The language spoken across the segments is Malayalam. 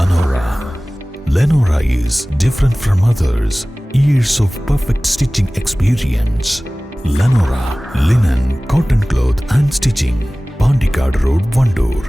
Lenora. Lenora is different from others. Years of perfect stitching experience. Lenora linen, cotton cloth and stitching. Pandikad Road, Vandoor.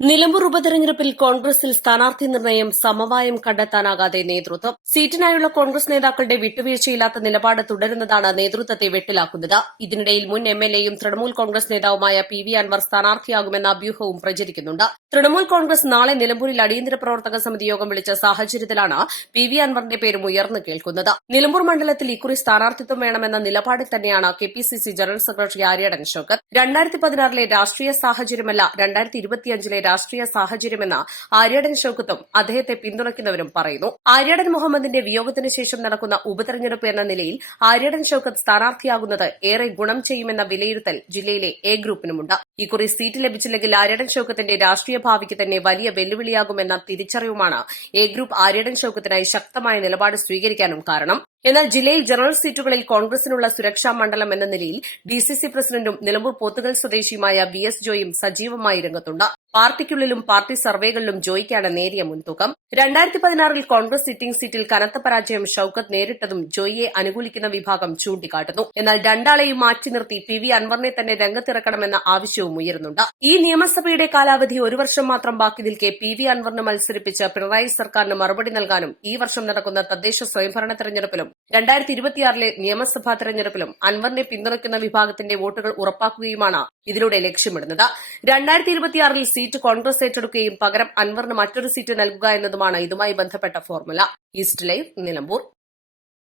Nilambur ഉപതെരഞ്ഞെടുപ്പിൽ കോൺഗ്രസിൽ സ്ഥാനാർത്ഥി നിർണയം സമവായം കണ്ടെത്താനാകാതെ നേതൃത്വം. സീറ്റിനായുള്ള കോൺഗ്രസ് നേതാക്കളുടെ വിട്ടുവീഴ്ചയില്ലാത്ത നിലപാട് തുടരുന്നതാണ് നേതൃത്വത്തെ വെട്ടിലാക്കുന്നത്. ഇതിനിടയിൽ മുൻ എംഎൽഎയും തൃണമൂൽ കോൺഗ്രസ് നേതാവുമായ PV അൻവർ സ്ഥാനാർത്ഥിയാകുമെന്ന അഭ്യൂഹവും പ്രചരിക്കുന്നുണ്ട്. തൃണമൂൽ കോൺഗ്രസ് നാളെ നിലമ്പൂരിൽ അടിയന്തര പ്രവർത്തക സമിതി യോഗം വിളിച്ച സാഹചര്യത്തിലാണ് PV അൻവറിന്റെ പേരും ഉയർന്നു കേൾക്കുന്നത്. നിലമ്പൂർ മണ്ഡലത്തിൽ ഇക്കുറി സ്ഥാനാർത്ഥിത്വം വേണമെന്ന നിലപാടിൽ തന്നെയാണ് KPCC general secretary Aryadan Shoukath. 2016 രാഷ്ട്രീയ സാഹചര്യമല്ല 2025 രാഷ്ട്രീയ സാഹചര്യമെന്ന് ആര്യടൻ ഷൌക്കത്തും അദ്ദേഹത്തെ പിന്തുണയ്ക്കുന്നവരും പറയുന്നു. ആര്യടൻ മുഹമ്മദിന്റെ വിയോഗത്തിന് ശേഷം നടക്കുന്ന ഉപതെരഞ്ഞെടുപ്പ് എന്ന നിലയിൽ ആര്യടൻ ഷൌക്കത്ത് സ്ഥാനാർത്ഥിയാകുന്നത് ഏറെ ഗുണം ചെയ്യുമെന്ന വിലയിരുത്തൽ ജില്ലയിലെ എ ഗ്രൂപ്പിനുമുണ്ട്. ഇക്കുറി സീറ്റ് ലഭിച്ചില്ലെങ്കിൽ ആര്യടൻ ഷൌക്കത്തിന്റെ രാഷ്ട്രീയ ഭാവിക്ക് തന്നെ വലിയ വെല്ലുവിളിയാകുമെന്ന തിരിച്ചറിവുമാണ് എ ഗ്രൂപ്പ് ആര്യടൻ ഷൌക്കത്തിനായി ശക്തമായ നിലപാട് സ്വീകരിക്കാനും കാരണം. എന്നാൽ ജില്ലയിൽ ജനറൽ സീറ്റുകളിൽ കോൺഗ്രസിനുള്ള സുരക്ഷാ മണ്ഡലം എന്ന നിലയിൽ DCC പ്രസിഡന്റും നിലമ്പൂർ പോത്തുകൽ സ്വദേശിയുമായ VS ജോയും സജീവമായി രംഗത്തുണ്ട്. പാർട്ടിക്കുള്ളിലും പാർട്ടി സർവേകളിലും ജോയിക്കാണ് നേരിയ മുൻതൂക്കം. 2016 കോൺഗ്രസ് സിറ്റിംഗ് സീറ്റിൽ കനത്ത പരാജയം ഷൌക്കത്ത് നേരിട്ടതും ജോയിയെ അനുകൂലിക്കുന്ന വിഭാഗം ചൂണ്ടിക്കാട്ടുന്നു. എന്നാൽ രണ്ടാളെയും മാറ്റി നിർത്തി PV അൻവറിനെ തന്നെ രംഗത്തിറക്കണമെന്ന ആവശ്യവും ഉയരുന്നുണ്ട്. ഈ നിയമസഭയുടെ കാലാവധി 1 വർഷം മാത്രം ബാക്കി നിൽക്കെ PV അൻവറിനെ മത്സരിപ്പിച്ച് പിണറായി സർക്കാരിന് മറുപടി നൽകാനും ഈ വർഷം നടക്കുന്ന തദ്ദേശ സ്വയംഭരണ തെരഞ്ഞെടുപ്പിലും 2026 നിയമസഭാ തെരഞ്ഞെടുപ്പിലും അൻവറിനെ പിന്തുണയ്ക്കുന്ന വിഭാഗത്തിന്റെ വോട്ടുകൾ ഉറപ്പാക്കുകയുമാണ് ഇതിലൂടെ ലക്ഷ്യമിടുന്നത്. 2026 സീറ്റ് കോൺഗ്രസ് ഏറ്റെടുക്കുകയും പകരം അൻവറിന് മറ്റൊരു സീറ്റ് നൽകുക എന്നതുമാണ് ഇതുമായി ബന്ധപ്പെട്ട ഫോർമുല. East live, Nilambur.